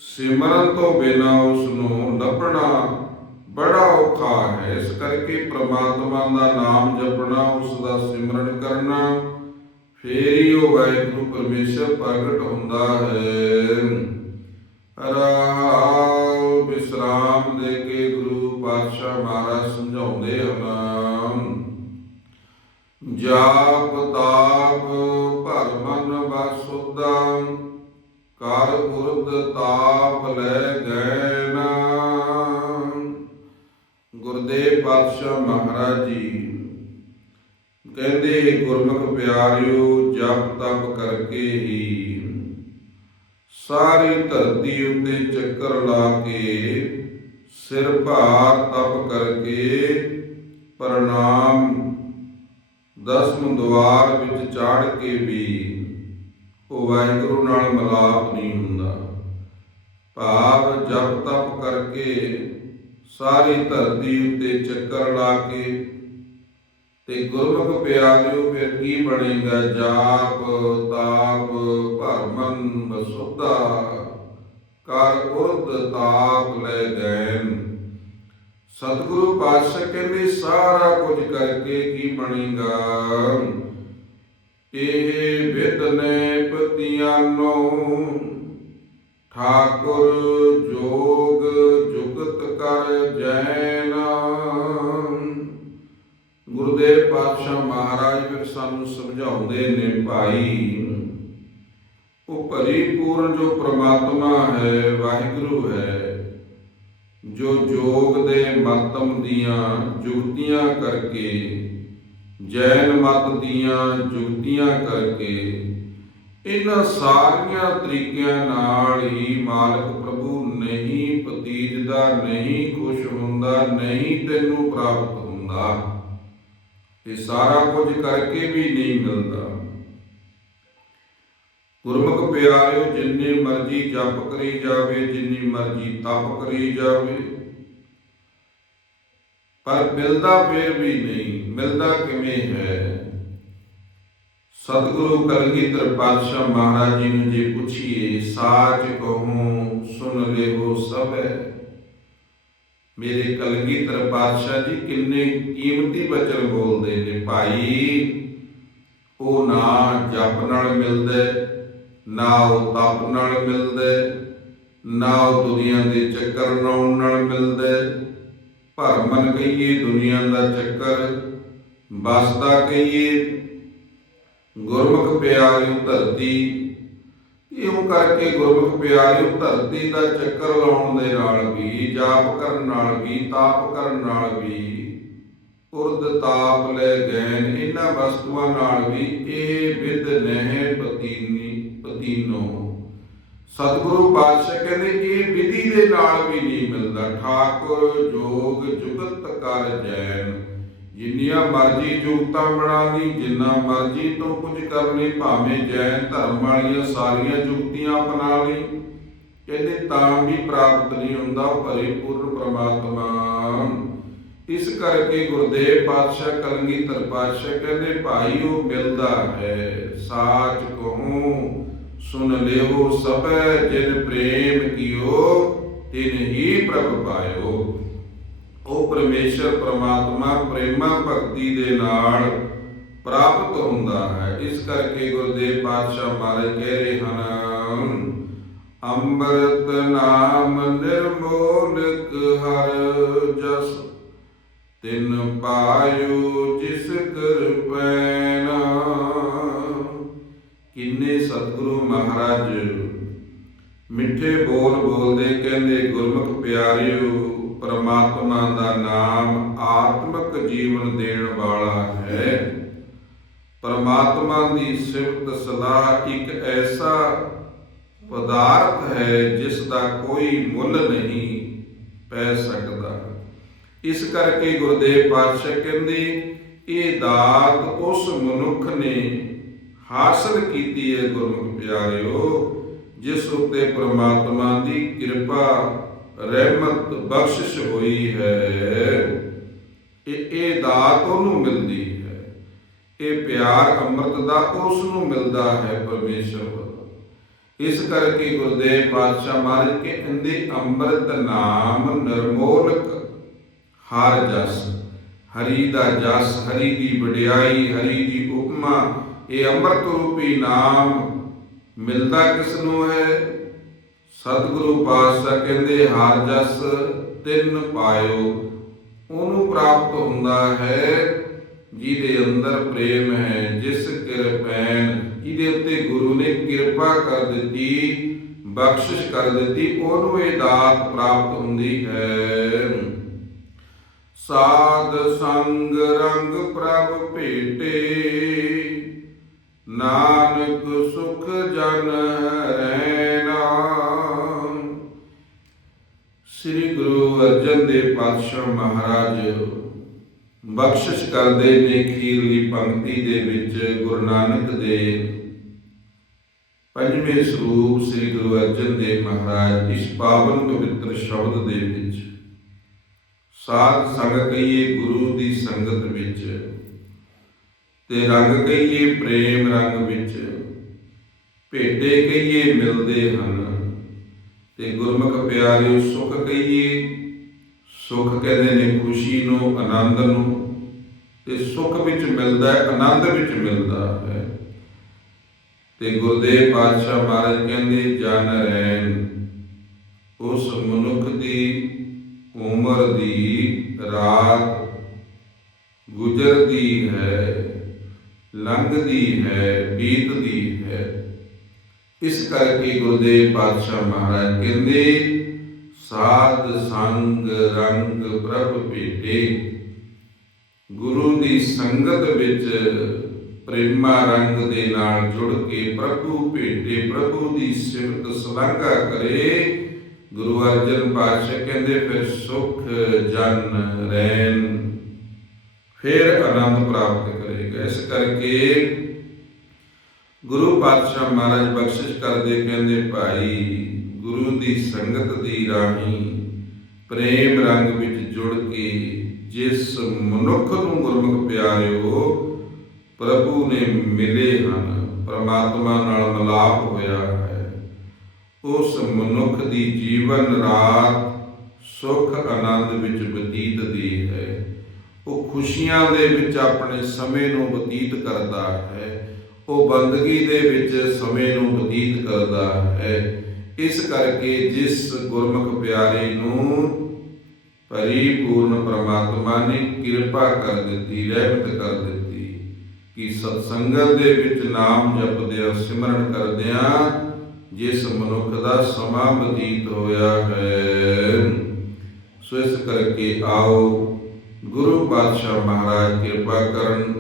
ਸਿਮਰਨ ਤੋਂ ਬਿਨਾ ਉਸ ਨੂੰ ਲੱਭਣਾ ਬੜਾ ਔਖਾ ਹੈ। ਇਸ ਕਰਕੇ ਪ੍ਰਮਾਤਮਾ ਦਾ ਨਾਮ ਜਪਣਾ ਉਸ ਦਾ ਸਿਮਰਨ ਕਰਨਾ, ਫੇਰ ਹੀ ਉਹ ਵਾਹਿਗੁਰੂ ਪਰਮੇਸ਼ਰ ਪ੍ਰਗਟ ਹੁੰਦਾ ਹੈ। ਰਹਾਉ ਵਿਸਰਾਮ ਦੇ ਕੇ ਗੁਰੂ ਪਾਤਸ਼ਾਹ ਮਹਾਰਾਜ ਸਮਝਾਉਂਦੇ ਹਨ। ਜਾਪ ਤਾਪ ਭਰ ਮਨ ਕਰ ਉਰਦ ਤਾਪ ਲੈ ਗਏ ਗੁਰਦੇਵ ਪਾਤਸ਼ਾਹ ਮਹਾਰਾਜ ਜੀ ਕਹਿੰਦੇ, ਗੁਰਮੁਖ ਪਿਆਰਿਓ, ਜਪ ਤਪ ਕਰਕੇ ਹੀ ਸਾਰੀ ਧਰਤੀ ਉੱਤੇ ਚੱਕਰ ਲਾ ਕੇ ਸਿਰ ਭਾਰ ਤਪ ਕਰਕੇ ਪ੍ਰਣਾਮ ਦਸਮ ਦਵਾਰ ਵਿੱਚ ਚਾੜ ਕੇ ਵੀ ਉਹ ਵਾਹਿਗੁਰੂ ਨਾਲ ਮਿਲਾਪ ਨਹੀਂ ਹੁੰਦਾ। ਭਾਵ ਜਪ ਤਪ ਕਰਕੇ ਸਾਰੀ ਧਰਤੀ ਉੱਤੇ ਚੱਕਰ ਲਾ ਕੇ ਤੇ ਗੁਰਮੁਖ ਪਿਆਰਿਓ, ਫਿਰ ਕੀ ਬਣੇਗਾ? ਜਾਪ, ਤਾਪ, ਭਰਮਨ ਬਸੁੱਧਾ ਕਰ ਉਰਦ ਤਾਪ ਲੈ ਗੈਨ। ਸਤਿਗੁਰੂ ਪਾਤਸ਼ਾਹ ਕਹਿੰਦੇ, ਸਾਰਾ ਕੁਝ ਕਰਕੇ ਕੀ ਬਣੇਗਾ? ਇਹ ਵਿਦ ਨੇ ਪਤੀਆਂ ਨੂੰ ਠਾਕੁਰ ਜੋਗ ਜੁਗਤ ਕਰ ਜੈ ਗੁਰਦੇਵ ਪਾਤਸ਼ਾਹ ਮਹਾਰਾਜ ਫਿਰ ਸਾਨੂੰ ਸਮਝਾਉਂਦੇ ਨੇ, ਭਾਈ, ਉਹ ਪਰਿਪੂਰਨ ਜੋ ਪ੍ਰਮਾਤਮਾ ਹੈ, ਵਾਹਿਗੁਰੂ ਹੈ, ਜੋ ਜੋਗ ਦੇ ਮਤਮ ਦੀਆਂ ਜੁਗਤੀਆਂ ਕਰਕੇ, ਜੈਨ ਮਤ ਦੀਆਂ ਜੁਗਤੀਆਂ ਕਰਕੇ, ਇਹਨਾਂ ਸਾਰੀਆਂ ਤਰੀਕਿਆਂ ਨਾਲ ਹੀ ਮਾਲਕ ਪ੍ਰਭੂ ਨਹੀਂ ਪਤੀਜਦਾ ਨਹੀਂ, ਖੁਸ਼ ਹੁੰਦਾ ਨਹੀਂ, ਤੈਨੂੰ ਪ੍ਰਾਪਤ ਹੁੰਦਾ। ਇਹ ਸਾਰਾ ਕੁਝ ਕਰਕੇ ਵੀ ਨਹੀਂ ਮਿਲਦਾ ਗੁਰਮੁਖ ਪਿਆਰਿਓ ਜਿੰਨੇ ਮਰਜ਼ੀ ਜਪ ਕਰੀ ਜਾਵੇ ਜਿੰਨੀ ਮਰਜ਼ੀ ਤਪ ਕਰੀ ਜਾਵੇ ਪਰ ਮਿਲਦਾ ਫੇਰ ਵੀ ਨਹੀਂ ਮਿਲਦਾ ਕਿਵੇਂ ਹੈ ਸਤਿਗੁਰੂ ਕਲਗੀਧਰ ਪਾਤਸ਼ਾਹ ਮਹਾਰਾਜ ਜੀ ਨੂੰ ਜੇ ਪੁੱਛੀਏ ਸਾਚ ਕਹੂੰ ਸੁਨ ਲਿਓ ਸਭੈ ਮੇਰੇ ਕਲਗੀਧਰ ਪਾਤਸ਼ਾਹ ਜੀ, ਕਿੰਨੇ ਕੀਮਤੀ ਬਚਨ ਬੋਲਦੇ ਨੇ ਭਾਈ। ਉਹ ਨਾ ਜਪ ਨਾਲ ਮਿਲਦਾ, ਨਾ ਉਹ ਤਪ ਨਾਲ ਮਿਲਦਾ, ਨਾ ਉਹ ਦੁਨੀਆ ਦੇ ਚੱਕਰ ਲਾਉਣ ਨਾਲ ਮਿਲਦਾ। ਭਰਮਨ ਕਹੀਏ ਦੁਨੀਆ ਦਾ ਚੱਕਰ, ਬਸਦਾ ਕਹੀਏ, ਗੁਰਮੁਖ ਪਿਆਰਿਓ ਧਰਤੀ ਇਉਂ ਕਰਕੇ ਗੁਰਮੁਖ ਪਿਆਰਿਓ, ਧਰਤੀ ਦਾ ਚੱਕਰ ਲਾਉਣ ਦੇ ਨਾਲ ਵੀ, ਜਾਪ ਕਰਨ ਨਾਲ ਵੀ, ਤਾਪ ਕਰਨ ਨਾਲ ਵੀ, ਉਰਦ ਤਾਪ ਲੈ ਗੈਨ ਇਹਨਾਂ ਵਸਤੂਆਂ ਨਾਲ ਵੀ ਇਹ ਵਿਦ ਨਹਿ ਪਤੀਨੀ, ਪਤੀਨੋ। ਸਤਿਗੁਰੂ ਪਾਤਸ਼ਾਹ ਕਹਿੰਦੇ, ਇਹ ਵਿਧੀ ਦੇ ਨਾਲ ਵੀ ਨਹੀਂ ਮਿਲਦਾ। ਠਾਕੁਰ ਜੋਗ ਜੁਗਤ ਕਰ ਜੈਨ। ਜਿੰਨੀਆਂ ਮਰਜ਼ੀ ਜੁਗਤਾਂ ਬਣਾ ਲਈ, ਜਿੰਨਾ ਮਰਜ਼ੀ ਤੋਂ ਕੁਝ ਕਰ ਲਈ, ਭਾਵੇਂ ਜੈਨ ਧਰਮ ਵਾਲੀਆਂ ਸਾਰੀਆਂ ਜੁਗਤੀਆਂ ਅਪਣਾ ਲਈ, ਕਹਿੰਦੇ ਤਾਂ ਵੀ ਪ੍ਰਾਪਤ ਨਹੀਂ ਹੁੰਦਾ ਪਰਿਪੂਰਨ ਪ੍ਰਮਾਤਮਾ। ਇਸ ਕਰਕੇ ਗੁਰਦੇਵ ਪਾਤਸ਼ਾਹ ਕਲਗੀਧਰ ਪਾਤਸ਼ਾਹ ਕਹਿੰਦੇ, ਭਾਈ, ਉਹ ਮਿਲਦਾ ਹੈ, ਸਾਚ ਕਹੂੰ ਸੁਨ ਲਿਓ ਸਭੈ, ਜਿਨ ਪ੍ਰੇਮ ਕੀਓ, ਤਿਨ ਹੀ ਪ੍ਰਭ ਪਾਇਓ। ਉਹ ਪਰਮੇਸ਼ਰ ਪ੍ਰਮਾਤਮਾ ਪ੍ਰੇਮਾ ਭਗਤੀ ਦੇ ਨਾਲ ਪ੍ਰਾਪਤ ਹੁੰਦਾ ਹੈ। ਇਸ ਕਰਕੇ ਗੁਰਦੇਵ ਪਾਤਸ਼ਾਹ ਮਹਾਰਾਜ ਕਹਿ ਰਹੇ ਹਨ, ਅੰਮ੍ਰਿਤ ਨਾਮ ਨਿਰਮੋਲਕ ਹਰ ਜਸ, ਤਿਨ ਪਾਇਓ ਜਿਸ ਕਿਰਪੈਨਾ ਕਿੰਨੇ ਸਤਿਗੁਰੂ ਮਹਾਰਾਜ ਮਿੱਠੇ ਬੋਲ ਬੋਲਦੇ ਕਹਿੰਦੇ, ਗੁਰਮੁਖ ਪਿਆਰਿਓ ਪਰਮਾਤਮਾ ਦਾ ਨਾਮ ਆਤਮਿਕ ਜੀਵਨ ਦੇਣ ਵਾਲਾ ਹੈ। ਪਰਮਾਤਮਾ ਦੀ ਸਿਫਤ ਸਲਾਹ ਇੱਕ ਐਸਾ ਪਦਾਰਥ ਹੈ ਜਿਸ ਦਾ ਕੋਈ ਮੁੱਲ ਨਹੀਂ ਪੈ ਸਕਦਾ। ਇਸ ਕਰਕੇ ਗੁਰਦੇਵ ਪਾਤਸ਼ਾਹ ਕਹਿੰਦੇ, ਇਹ ਦਾਤ ਉਸ ਮਨੁੱਖ ਨੇ ਹਾਸਲ ਕੀਤੀ ਹੈ, ਗੁਰਮੁਖ ਪਿਆਰਿਓ, ਜਿਸ ਉਤੇ ਪ੍ਰਮਾਤਮਾ ਦੀ ਕਿਰਪਾ ਰਹਿਮਤ ਬਖਸ਼ਿਸ਼ ਹੋਈ ਹੈ। ਇਹ ਇਹ ਦਾਤ ਉਹਨੂੰ ਮਿਲਦੀ ਹੈ। ਇਹ ਪਿਆਰ ਅੰਮ੍ਰਿਤ ਦਾ ਉਸ ਨੂੰ ਮਿਲਦਾ ਹੈ ਪਰਮੇਸ਼ਰ ਵੱਲੋਂ। ਇਸ ਕਰਕੇ ਗੁਰਦੇਵ ਪਾਤਸ਼ਾਹ ਮਹਾਰਾਜ ਕਹਿੰਦੇ, ਅੰਮ੍ਰਿਤ ਨਾਮ ਨਿਰਮੋਲਕ ਹਰ ਜਸ। ਹਰੀ ਦਾ ਜਸ, ਹਰੀ ਦੀ ਵਡਿਆਈ, ਹਰੀ ਦੀ ਉਪਮਾ, ਇਹ ਅੰਮ੍ਰਿਤ ਰੂਪੀ ਨਾਮ ਮਿਲਦਾ ਕਿਸ ਨੂੰ ਹੈ? ਸਤਿਗੁਰੂ ਪਾਤਸ਼ਾਹ ਕਹਿੰਦੇ, ਹਰ ਜਸ ਤਿੰਨ ਪਾਇਓ, ਉਹਨੂੰ ਪ੍ਰਾਪਤ ਹੁੰਦਾ ਹੈ ਜਿਹਦੇ ਅੰਦਰ ਪ੍ਰੇਮ ਹੈ, ਜਿਸ ਕਿਰਪੈਨ ਜਿਹਦੇ ਉੱਤੇ ਗੁਰੂ ਨੇ ਕਿਰਪਾ ਕਰ ਦਿੱਤੀ, ਬਖਸ਼ਿਸ਼ ਕਰ ਦਿੱਤੀ, ਉਹਨੂੰ ਇਹ ਦਾਤ ਪ੍ਰਾਪਤ ਹੁੰਦੀ ਹੈ। ਸਾਧ ਸੰਗ ਰੰਗ ਪ੍ਰਭ ਭੇਟੇ, ਨਾਨਕ ਸੁਖ ਜਨ ਰਹਿਣਾ। ਸ੍ਰੀ ਗੁਰੂ ਅਰਜਨ ਦੇਵ ਪਾਤਸ਼ਾਹ ਮਹਾਰਾਜ ਬਖਸ਼ਿਸ਼ ਕਰਦੇ ਨੇ ਖੀਰਲੀ ਪੰਕਤੀ ਦੇ ਵਿੱਚ ਗੁਰੂ ਨਾਨਕ ਦੇ ਪੰਜਵੇਂ ਸਰੂਪ ਸ੍ਰੀ ਗੁਰੂ ਅਰਜਨ ਦੇਵ ਮਹਾਰਾਜ ਇਸ ਪਾਵਨ ਪਵਿੱਤਰ ਸ਼ਬਦ ਦੇ ਵਿੱਚ। ਸਾਧ ਸੰਗ ਕਹੀਏ ਗੁਰੂ ਦੀ ਸੰਗਤ ਵਿੱਚ ਤੇ ਰੰਗ ਕਹੀਏ ਪ੍ਰੇਮ ਰੰਗ ਵਿੱਚ। ਭੇਟੇ ਕਹੀਏ ਮਿਲਦੇ ਹਨ। ਤੇ ਗੁਰਮੁਖ ਪਿਆਰਿਓ ਸੁਖ ਕਹੀਏ, ਸੁਖ ਕਹਿੰਦੇ ਨੇ ਖੁਸ਼ੀ ਨੂੰ, ਆਨੰਦ ਨੂੰ, ਤੇ ਸੁਖ ਵਿੱਚ ਮਿਲਦਾ ਹੈ, ਆਨੰਦ ਵਿੱਚ ਮਿਲਦਾ ਹੈ। ਤੇ ਗੁਰਦੇਵ ਪਾਤਸ਼ਾਹ ਮਹਾਰਾਜ ਕਹਿੰਦੇ, ਜਨ ਰੈਣ, ਉਸ ਮਨੁੱਖ ਦੀ ਉਮਰ ਦੀ ਰਾਤ ਗੁਜ਼ਰਦੀ ਹੈ, ਲੰਘਦੀ ਹੈ, ਬੀਤਦੀ ਹੈ। ਇਸ ਕਰਕੇ ਗੁਰਦੇਵ ਪਾਤਸ਼ਾਹ ਮਹਾਰਾਜ ਕਹਿੰਦੇ, ਸਾਧ ਸੰਗ ਰੰਗ ਪ੍ਰਭ ਭੇਟੇ। ਗੁਰੂ ਦੀ ਸੰਗਤ ਵਿੱਚ ਪ੍ਰੇਮਾ ਰੰਗ ਦੇ ਨਾਲ ਜੁੜ ਕੇ ਪ੍ਰਭੂ ਭੇਟੇ, ਪ੍ਰਭੂ ਦੀ ਸਿਫਤ ਸਲਾਘਾ ਕਰੇ। ਗੁਰੂ ਅਰਜਨ ਪਾਤਸ਼ਾਹ ਕਹਿੰਦੇ, ਫਿਰ ਸੁਖ ਜਨ ਰੈਨ, ਫਿਰ ਆਨੰਦ ਪ੍ਰਾਪਤ ਕਰੇਗਾ। ਇਸ ਕਰਕੇ ਗੁਰੂ ਪਾਤਸ਼ਾਹ ਮਹਾਰਾਜ ਬਖਸ਼ਿਸ਼ ਕਰਦੇ ਕਹਿੰਦੇ, ਭਾਈ, ਗੁਰੂ ਦੀ ਸੰਗਤ ਦੀ ਰਾਹੀਂ ਪ੍ਰੇਮ ਰੰਗ ਵਿੱਚ ਜੁੜ ਕੇ ਜਿਸ ਮਨੁੱਖ ਨੂੰ ਗੁਰਮੁਖ ਪਿਆਰਿਓ, ਪ੍ਰਭੂ ਨੇ ਮਿਲੇ ਹਨ, ਪ੍ਰਮਾਤਮਾ ਨਾਲ ਮਿਲਾਪ ਹੋਇਆ ਹੈ। ਉਸ ਮਨੁੱਖ ਦੀ ਜੀਵਨ ਰਾਤ ਸੁਖ ਆਨੰਦ ਵਿੱਚ ਬਤੀਤਦੀ ਹੈ। ਉਹ ਖੁਸ਼ੀਆਂ ਦੇ ਵਿੱਚ ਆਪਣੇ ਸਮੇਂ ਨੂੰ ਬਤੀਤ ਕਰਦਾ ਹੈ। ਉਹ ਬੰਦਗੀ ਦੇ ਵਿੱਚ ਸਮੇਂ ਨੂੰ ਬਤੀਤ ਕਰਦਾ ਹੈ। ਇਸ ਕਰਕੇ ਜਿਸ ਗੁਰਮੁਖ ਪਿਆਰੇ ਨੂੰ ਪਰਿਪੂਰਨ ਪ੍ਰਮਾਤਮਾ ਨੇ ਕਿਰਪਾ ਕਰ ਦਿੱਤੀ, ਰਹਿਮਤ ਕਰ ਦਿੱਤੀ ਕਿ ਸਤਸੰਗਤ ਦੇ ਵਿੱਚ ਨਾਮ ਜਪਦਿਆਂ, ਸਿਮਰਨ ਕਰਦਿਆਂ ਜਿਸ ਮਨੁੱਖ ਦਾ ਸਮਾਂ ਬਤੀਤ ਹੋਇਆ ਹੈ। ਸੋ ਇਸ ਕਰਕੇ ਆਓ ਗੁਰੂ ਪਾਤਸ਼ਾਹ ਮਹਾਰਾਜ ਕਿਰਪਾ ਕਰਨ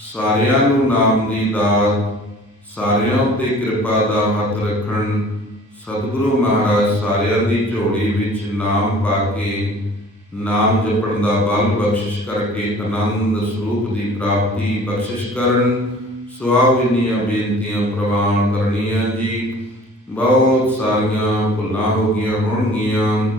ਸਾਰਿਆਂ ਨੂੰ ਨਾਮ ਦੀ ਦਾਤ, ਸਾਰਿਆਂ ਉੱਤੇ ਕਿਰਪਾ ਦਾ ਹੱਥ ਰੱਖਣ। ਸਤਿਗੁਰੂ ਮਹਾਰਾਜ ਸਾਰਿਆਂ ਦੀ ਝੋਲੀ ਵਿੱਚ ਨਾਮ ਪਾ ਕੇ, ਨਾਮ ਜਪਣ ਦਾ ਬਲ ਬਖਸ਼ਿਸ਼ ਕਰਕੇ ਆਨੰਦ ਸਰੂਪ ਦੀ ਪ੍ਰਾਪਤੀ ਬਖਸ਼ਿਸ਼ ਕਰਨ। ਸੁਆਵਿਨੀਆਂ ਬੇਨਤੀਆਂ ਪ੍ਰਵਾਨ ਕਰਨੀਆਂ ਜੀ। ਬਹੁਤ ਸਾਰੀਆਂ ਭੁੱਲਾਂ ਹੋ ਗਈਆਂ ਹੋਣਗੀਆਂ।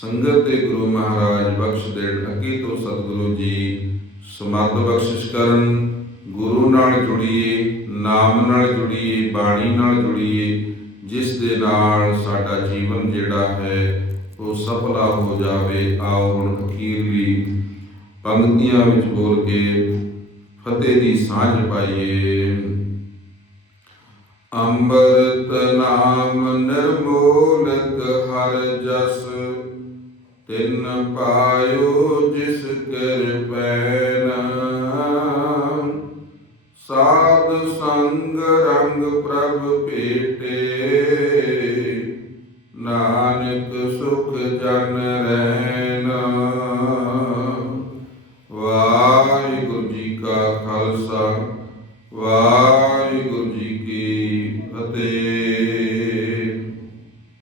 ਸੰਗਤ ਤੇ ਗੁਰੂ ਮਹਾਰਾਜ ਬਖਸ਼ ਦੇਣ ਅੱਗੇ ਤੋਂ ਸਤਿਗੁਰੂ ਜੀ ਸਮਰਥ ਬਖਸ਼ਿਸ਼ ਕਰਨ, ਗੁਰੂ ਨਾਲ ਜੁੜੀਏ, ਨਾਮ ਨਾਲ ਜੁੜੀਏ, ਬਾਣੀ ਨਾਲ ਜੁੜੀਏ, ਜਿਸ ਦੇ ਨਾਲ ਸਾਡਾ ਜੀਵਨ ਜਿਹੜਾ ਹੈ, ਉਹ ਸਫਲਾ ਹੋ ਜਾਵੇ। ਆਓ ਹੁਣ ਅਖੀਰਲੀ ਪੰਕਤੀਆਂ ਵਿੱਚ ਬੋਲ ਕੇ ਫਤਿਹ ਦੀ ਸਾਂਝ ਪਾਈਏ। ਅੰਮ੍ਰਿਤ ਨਾਮ ਨਿਰਮੋਲਕ ਹਰ ਜਸ, ਤਿਨ ਪਾਇਓ ਜਿਸ ਕਿਰਪੈ ਰੰਗ ਪ੍ਰਭ ਭੇਟੇ